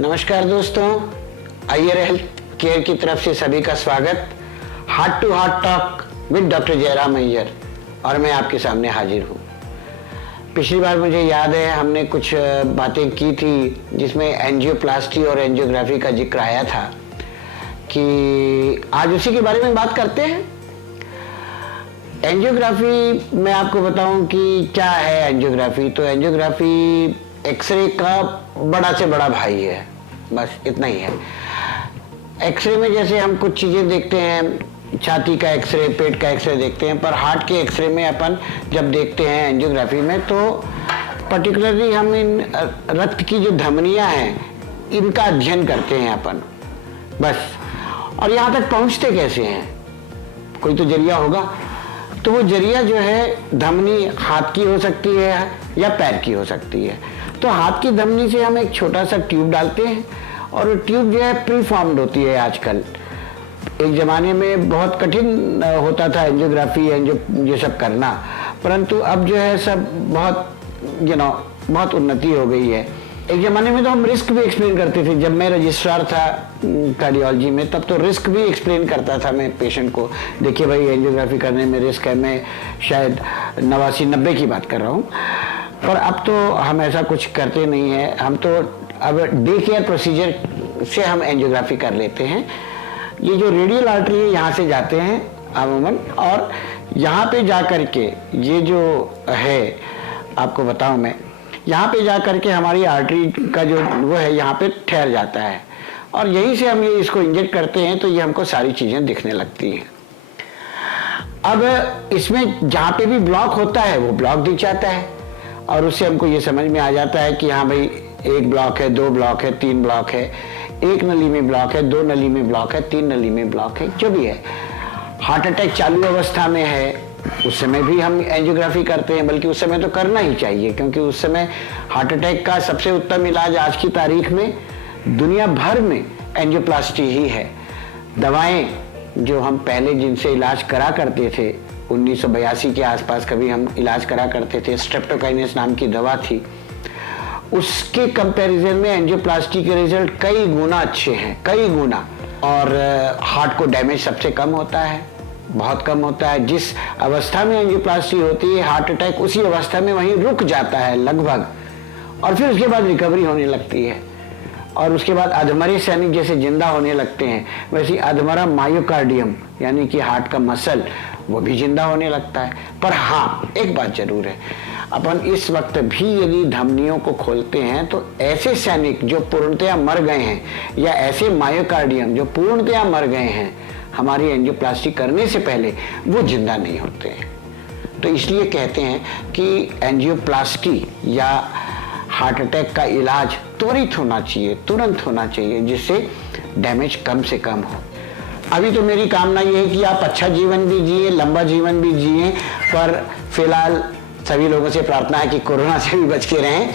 नमस्कार दोस्तों, IR health care की तरफ से सभी का स्वागत। Heart to heart talk with doctor Jayaram Iyer और मैं आपके सामने हाजिर हूँ। पिछली बार मुझे याद है हमने कुछ बातें की थी जिसमें एंजियोप्लास्टी और एंजियोग्राफी का जिक्र आया था कि आज उसी के बारे में बात करते हैं। एंजियोग्राफी मैं आपको बताऊं कि क्या है एंजियोग्राफी। तो एंजियोग्राफी एक्सरे का बड़ा से बड़ा भाई है, बस इतना ही है। एक्सरे में जैसे हम कुछ चीज़ें देखते हैं, छाती का एक्सरे, पेट का एक्सरे देखते हैं, पर हार्ट के एक्सरे में अपन जब देखते हैं एंजियोग्राफी में तो पर्टिकुलरली हम इन रक्त की जो धमनियां हैं इनका अध्ययन करते हैं अपन, बस। और यहाँ तक पहुँचते कैसे हैं, कोई तो जरिया होगा। तो वो जरिया जो है धमनी हाथ की हो सकती है या पैर की हो सकती है। तो हाथ की धमनी से हम एक छोटा सा ट्यूब डालते हैं और वो ट्यूब जो है प्री फॉर्म्ड होती है। आजकल एक ज़माने में बहुत कठिन होता था एंजियोग्राफी ये सब करना, परंतु अब जो है सब बहुत बहुत उन्नति हो गई है। एक ज़माने में तो हम रिस्क भी एक्सप्लेन करते थे। जब मैं रजिस्ट्रार था कार्डियोलॉजी में तब तो रिस्क भी एक्सप्लेन करता था मैं पेशेंट को। देखिए भाई, एंजियोग्राफी करने में रिस्क है। मैं शायद 89-90 की बात कर रहा हूँ, पर अब तो हम ऐसा कुछ करते नहीं हैं। हम तो अब डे केयर प्रोसीजर से हम एंजियोग्राफी कर लेते हैं। ये जो रेडियल आर्टरी है यहाँ से जाते हैं अमूमन, और यहाँ पे जा कर के ये जो है आपको बताऊँ मैं, यहाँ पे जा करके हमारी आर्टरी का जो वो है यहाँ पे ठहर जाता है और यहीं से हम ये इसको इंजेक्ट करते हैं तो ये हमको सारी चीज़ें दिखने लगती हैं। अब इसमें जहाँ पे भी ब्लॉक होता है वो ब्लॉक दिख जाता है और उससे हमको ये समझ में आ जाता है कि हाँ भाई, एक ब्लॉक है, 2 ब्लॉक है, 3 ब्लॉक है, एक नली में ब्लॉक है, 2 नली में ब्लॉक है, 3 नली में ब्लॉक है, जो भी है। हार्ट अटैक चालू अवस्था में है उस समय भी हम एंजियोग्राफी करते हैं, बल्कि उस समय तो करना ही चाहिए, क्योंकि उस समय हार्ट अटैक का सबसे उत्तम इलाज आज की तारीख में दुनिया भर में एंजियोप्लास्टी ही है। दवाएं जो हम पहले जिनसे इलाज करा करते थे 1982 के आसपास कभी हम इलाज करा करते थे, स्ट्रेप्टोकाइनेस नाम की दवा थी, उसके कंपैरिजन में एंजियोप्लास्टी के रिजल्ट कई गुना अच्छे हैं, कई गुना। और हार्ट को डैमेज सबसे कम होता है, बहुत कम होता है। जिस अवस्था में एंजियोप्लास्टी होती है हार्ट अटैक उसी अवस्था में वहीं रुक जाता है लगभग, और फिर उसके बाद रिकवरी होने लगती है और उसके बाद अधमरे सैनिक जैसे जिंदा होने लगते हैं, वैसे अधमरा मायोकार्डियम यानी कि हार्ट का मसल वो भी जिंदा होने लगता है। पर हाँ, एक बात जरूर है, अपन इस वक्त भी यदि धमनियों को खोलते हैं तो ऐसे सैनिक जो पूर्णतया मर गए हैं या ऐसे मायोकार्डियम जो पूर्णतया मर गए हैं हमारी एंजियोप्लास्टी करने से पहले, वो जिंदा नहीं होते हैं। तो इसलिए कहते हैं कि एंजियोप्लास्टी या हार्ट अटैक का इलाज त्वरित होना चाहिए, तुरंत होना चाहिए, जिससे डैमेज कम से कम हो। अभी तो मेरी कामना ये है कि आप अच्छा जीवन भी जिए, लंबा जीवन भी जिए, पर फिलहाल सभी लोगों से प्रार्थना है कि कोरोना से भी बच के रहें।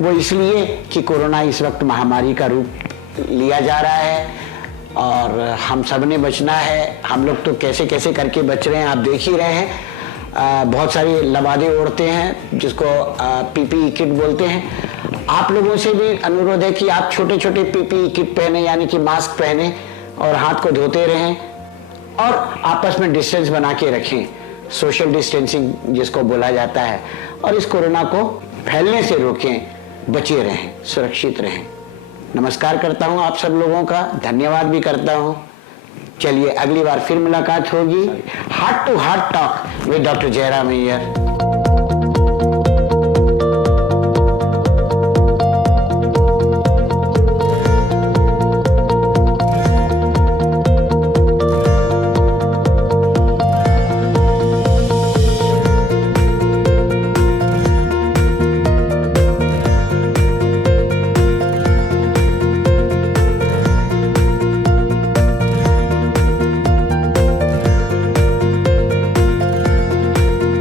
वो इसलिए कि कोरोना इस वक्त महामारी का रूप लिया जा रहा है और हम सब ने बचना है। हम लोग तो कैसे कैसे करके बच रहे हैं, आप देख ही रहे हैं। बहुत सारी लबादे ओढ़ते हैं जिसको पीपीई किट बोलते हैं। आप लोगों से भी अनुरोध है कि आप छोटे छोटे पीपीई किट पहने, यानी कि मास्क पहने और हाथ को धोते रहें और आपस में डिस्टेंस बना के रखें, सोशल डिस्टेंसिंग जिसको बोला जाता है, और इस कोरोना को फैलने से रोकें, बचे रहें, सुरक्षित रहें। नमस्कार करता हूं आप सब लोगों का, धन्यवाद भी करता हूं। चलिए अगली बार फिर मुलाकात होगी। Heart to heart talk with doctor Jayaram Iyer.